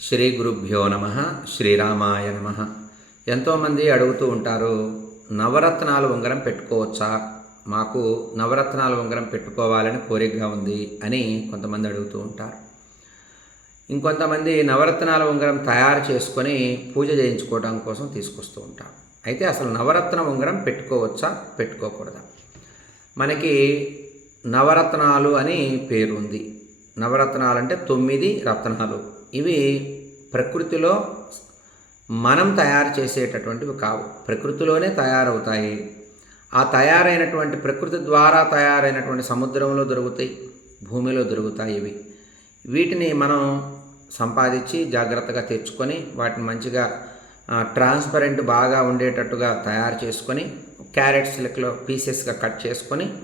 శ్రీ గురుభ్యో నమ శ్రీరామాయ నమ. ఎంతోమంది అడుగుతూ ఉంటారు నవరత్నాలు ఉంగరం పెట్టుకోవచ్చా? మాకు నవరత్నాల ఉంగరం పెట్టుకోవాలని కోరికగా ఉంది అని కొంతమంది అడుగుతూ ఉంటారు. ఇంకొంతమంది నవరత్నాల ఉంగరం తయారు చేసుకొని పూజ చేయించుకోవడం కోసం తీసుకొస్తూ ఉంటారు. అయితే అసలు నవరత్న ఉంగరం పెట్టుకోవచ్చా? పెట్టుకోకూడదా? మనకి నవరత్నాలు అని పేరు ఉంది నవరత్నాలు అంటే తొమ్మిది రత్నాలు. ఇవి ప్రకృతిలో మనం తయారు చేసేటటువంటివి కావు. ప్రకృతిలోనే తయారవుతాయి. ఆ తయారైనటువంటి ప్రకృతి ద్వారా తయారైనటువంటి సముద్రంలో దొరుకుతాయి భూమిలో దొరుకుతాయి ఇవి. వీటిని మనం సంపాదించి జాగ్రత్తగా తెచ్చుకొని వాటిని మంచిగా ట్రాన్స్పరెంట్ బాగా ఉండేటట్టుగా తయారు చేసుకొని క్యారెట్స్ లెక్కలో పీసెస్గా కట్ చేసుకొని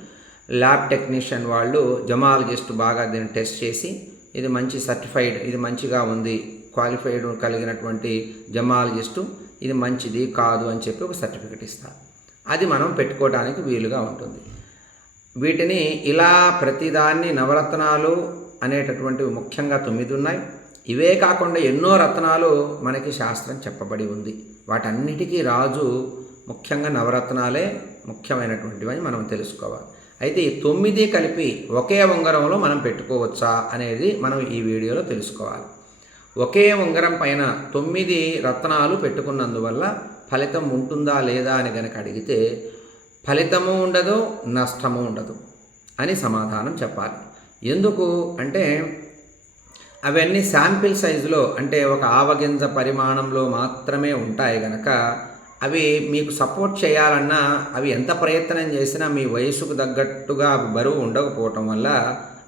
ల్యాబ్ టెక్నీషియన్ వాళ్ళు జమాలజిస్ట్ బాగా దీన్ని టెస్ట్ చేసి ఇది మంచి సర్టిఫైడ్ ఇది మంచిగా ఉంది క్వాలిఫైడ్ కలిగినటువంటి జమాలజిస్టు ఇది మంచిది కాదు అని చెప్పి ఒక సర్టిఫికెట్ ఇస్తారు. అది మనం పెట్టుకోవడానికి వీలుగా ఉంటుంది. వీటిని ఇలా ప్రతిదాన్ని నవరత్నాలు అనేటటువంటివి ముఖ్యంగా తొమ్మిది ఉన్నాయి. ఇవే కాకుండా ఎన్నో రత్నాలు మనకి శాస్త్రం చెప్పబడి ఉంది. వాటన్నిటికీ రాజు ముఖ్యంగా నవరత్నాలే ముఖ్యమైనటువంటివి అని మనం తెలుసుకోవాలి. అయితే ఈ తొమ్మిది కలిపి ఒకే ఉంగరంలో మనం పెట్టుకోవచ్చా అనేది మనం ఈ వీడియోలో తెలుసుకోవాలి. ఒకే ఉంగరం పైన తొమ్మిది రత్నాలు పెట్టుకున్నందువల్ల ఫలితం ఉంటుందా లేదా అని కనుక అడిగితే ఫలితము ఉండదు నష్టము ఉండదు అని సమాధానం చెప్పాలి. ఎందుకు అంటే అవన్నీ శాంపిల్ సైజులో అంటే ఒక ఆవగింజ పరిమాణంలో మాత్రమే ఉంటాయి గనక అవి మీకు సపోర్ట్ చేయాలన్నా అవి ఎంత ప్రయత్నం చేసినా మీ వయసుకు తగ్గట్టుగా బరువు ఉండకపోవటం వల్ల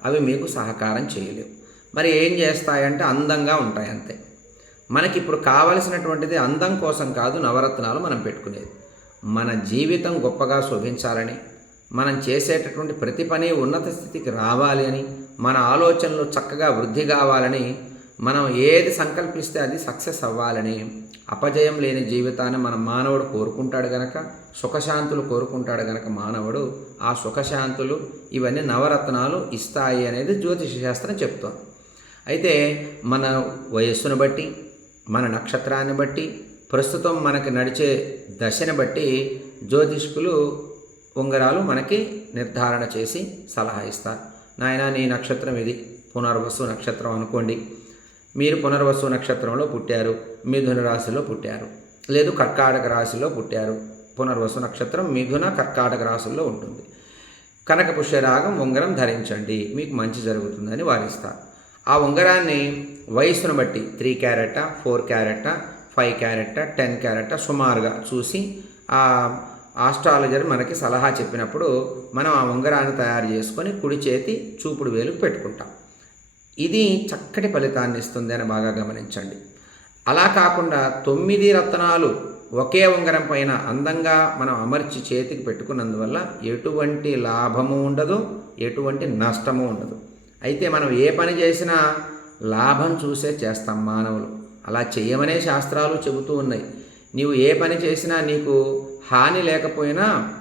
అవి మీకు సహకారం చేయలేవు. మరి ఏం చేస్తాయంటే అందంగా ఉంటాయి అంతే. మనకి ఇప్పుడు కావలసినటువంటిది అందం కోసం కాదు నవరత్నాలు మనం పెట్టుకునేది. మన జీవితం గొప్పగా శోభించాలని మనం చేసేటటువంటి ప్రతి పని ఉన్నత స్థితికి రావాలి అని మన ఆలోచనలు చక్కగా వృద్ధి కావాలని మనం ఏది సంకల్పిస్తే అది సక్సెస్ అవ్వాలని అపజయం లేని జీవితాన్ని మన మానవుడు కోరుకుంటాడు గనక సుఖశాంతులు కోరుకుంటాడు గనక మానవుడు ఆ సుఖశాంతులు ఇవన్నీ నవరత్నాలు ఇస్తాయి అనేది జ్యోతిష శాస్త్రం చెప్తోంది. అయితే మన వయస్సును బట్టి మన నక్షత్రాన్ని బట్టి ప్రస్తుతం మనకి నడిచే దశని బట్టి జ్యోతిష్కులు ఉంగరాలు మనకి నిర్ధారణ చేసి సలహా ఇస్తారు. నాయన నీ నక్షత్రం ఇది పునర్వసు నక్షత్రం అనుకోండి మీరు పునర్వసు నక్షత్రంలో పుట్టారు మిథున రాశిలో పుట్టారు లేదు కర్కాటక రాశిలో పుట్టారు. పునర్వసు నక్షత్రం మిథున కర్కాటక రాశుల్లో ఉంటుంది. కనక పుష్యరాగం ఉంగరం ధరించండి. మీకు మంచి జరుగుతుందని వారిస్తారు ఆ ఉంగరాన్ని వయస్సును బట్టి త్రీ క్యారెటా ఫోర్ క్యారెటా ఫైవ్ క్యారెట్ టెన్ క్యారెటా సుమారుగా చూసి ఆ ఆస్ట్రాలజర్ మనకి సలహా చెప్పినప్పుడు మనం ఆ ఉంగరాన్ని తయారు చేసుకొని కుడి చేతి చూపుడు వేలుకు పెట్టుకుంటాం. ఇది చక్కటి ఫలితాన్ని ఇస్తుంది అని బాగా గమనించండి. అలా కాకుండా తొమ్మిది రత్నాలు ఒకే ఉంగరం పైన అందంగా మనం అమర్చి చేతికి పెట్టుకున్నందువల్ల ఎటువంటి లాభము ఉండదు ఎటువంటి నష్టము ఉండదు. అయితే మనం ఏ పని చేసినా లాభం చూసే చేస్తాం మానవులు. అలా చేయమనే శాస్త్రాలు చెబుతూ ఉన్నాయి. నీవు ఏ పని చేసినా నీకు హాని లేకపోయినా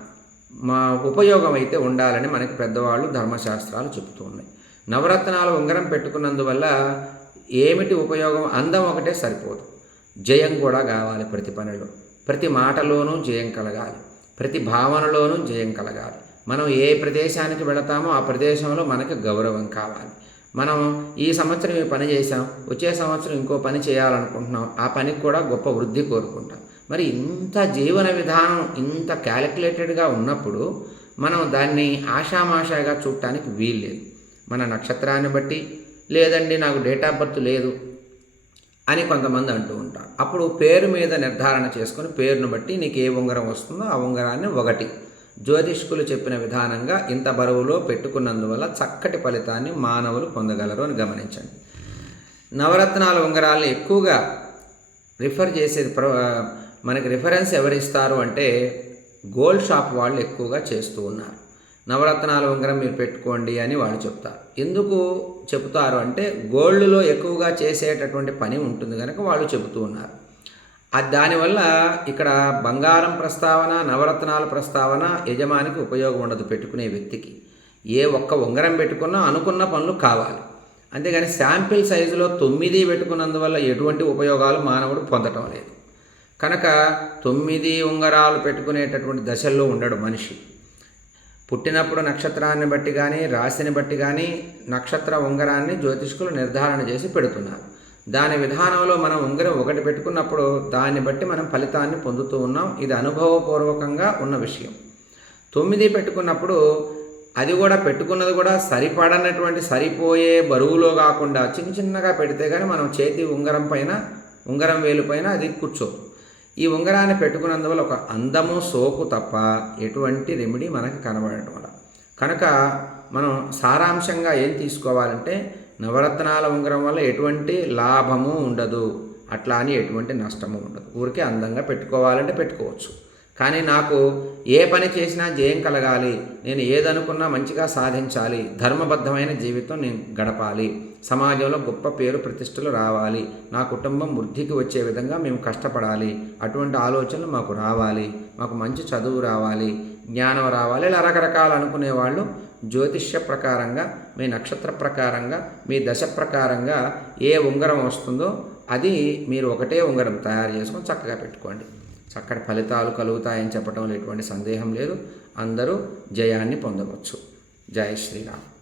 మా ఉపయోగం అయితే ఉండాలని మనకి పెద్దవాళ్ళు ధర్మశాస్త్రాలు చెబుతూ ఉన్నాయి. నవరత్నాలు ఉంగరం పెట్టుకున్నందువల్ల ఏమిటి ఉపయోగం? అందం ఒకటే సరిపోదు. జయం కూడా కావాలి ప్రతి పనిలో. ప్రతి మాటలోనూ జయం కలగాలి. ప్రతి భావనలోనూ జయం కలగాలి. మనం ఏ ప్రదేశానికి వెళతామో ఆ ప్రదేశంలో మనకు గౌరవం కావాలి. మనం ఈ సంవత్సరం ఈ పని చేసాం వచ్చే సంవత్సరం ఇంకో పని చేయాలనుకుంటున్నాం ఆ పనికి కూడా గొప్ప వృద్ధి కోరుకుంటాం. మరి ఇంత జీవన విధానం ఇంత క్యాలిక్యులేటెడ్గా ఉన్నప్పుడు మనం దాన్ని ఆషామాషాగా చూడటానికి వీల్లేదు. మన నక్షత్రాన్ని బట్టి లేదండి నాకు డేట్ ఆఫ్ బర్త్ లేదు అని కొంతమంది అంటూ ఉంటారు. అప్పుడు పేరు మీద నిర్ధారణ చేసుకుని పేరును బట్టి నీకు ఏ ఉంగరం వస్తుందో ఆ ఉంగరాన్ని ఒకటి. జ్యోతిష్కులు చెప్పిన విధానంగా ఇంత బరువులో పెట్టుకున్నందువల్ల చక్కటి ఫలితాన్ని మానవులు పొందగలరు అని గమనించండి. నవరత్నాల ఉంగరాలను ఎక్కువగా రిఫర్ చేసేది ప్ర మనకి రిఫరెన్స్ ఎవరిస్తారు అంటే గోల్డ్ షాప్ వాళ్ళు ఎక్కువగా చేస్తూ ఉన్నారు. నవరత్నాల ఉంగరం మీరు పెట్టుకోండి అని వాళ్ళు చెప్తారు. ఎందుకు చెబుతారు అంటే గోల్డ్లో ఎక్కువగా చేసేటటువంటి పని ఉంటుంది కనుక వాళ్ళు చెబుతూ ఉన్నారు. అది దానివల్ల ఇక్కడ బంగారం ప్రస్తావన నవరత్నాల ప్రస్తావన యజమానికి ఉపయోగం ఉండదు పెట్టుకునే వ్యక్తికి. ఏ ఒక్క ఉంగరం పెట్టుకున్నా అనుకున్న పనులు కావాలి. అంతేగాని శాంపిల్ సైజులో తొమ్మిది పెట్టుకున్నందువల్ల ఎటువంటి ఉపయోగాలు మానవుడు పొందటం లేదు. కనుక తొమ్మిది ఉంగరాలు పెట్టుకునేటటువంటి దశల్లో ఉండడు మనిషి. పుట్టినప్పుడు నక్షత్రాన్ని బట్టి కానీ రాశిని బట్టి కానీ నక్షత్ర ఉంగరాన్ని జ్యోతిష్కులు నిర్ధారణ చేసి పెడుతున్నారు. దాని విధానంలో మనం ఉంగరం ఒకటి పెట్టుకున్నప్పుడు దాన్ని బట్టి మనం ఫలితాన్ని పొందుతూ ఉన్నాం. ఇది అనుభవపూర్వకంగా ఉన్న విషయం. తొమ్మిది పెట్టుకున్నప్పుడు అది కూడా పెట్టుకున్నది కూడా సరిపడనటువంటి సరిపోయే బరువులో కాకుండా చిన్న చిన్నగా పెడితే కానీ మనం చేతి ఉంగరం పైన ఉంగరం వేలు పైన అది కూర్చోదు ఈ ఉంగరాన్ని పెట్టుకున్నందువల్ల ఒక అందము సోకు తప్ప ఎటువంటి రెమెడీ మనకు కనబడటం వల్ల. కనుక మనం సారాంశంగా ఏం తీసుకోవాలంటే నవరత్నాల ఉంగరం వల్ల ఎటువంటి లాభము ఉండదు. అట్లా అని ఎటువంటి నష్టము ఉండదు. ఊరికే అందంగా పెట్టుకోవాలంటే పెట్టుకోవచ్చు. కానీ నాకు ఏ పని చేసినా జయం కలగాలి. నేను ఏదనుకున్నా మంచిగా సాధించాలి. ధర్మబద్ధమైన జీవితం నేను గడపాలి. సమాజంలో గొప్ప పేరు ప్రతిష్టలు రావాలి. నా కుటుంబం వృద్ధికి వచ్చే విధంగా మేము కష్టపడాలి. అటువంటి ఆలోచనలు మాకు రావాలి. మాకు మంచి చదువు రావాలి. జ్ఞానం రావాలి. ఇలా రకరకాలు అనుకునే వాళ్ళు జ్యోతిష్య ప్రకారంగా మీ నక్షత్ర ప్రకారంగా మీ దశ ప్రకారంగా ఏ ఉంగరం వస్తుందో అది మీరు ఒకటే ఉంగరం తయారు చేసుకొని చక్కగా పెట్టుకోండి. చక్కటి ఫలితాలు కలుగుతాయని చెప్పడంలో ఎటువంటి సందేహం లేదు. అందరూ జయాన్ని పొందవచ్చు. జై శ్రీరామ్.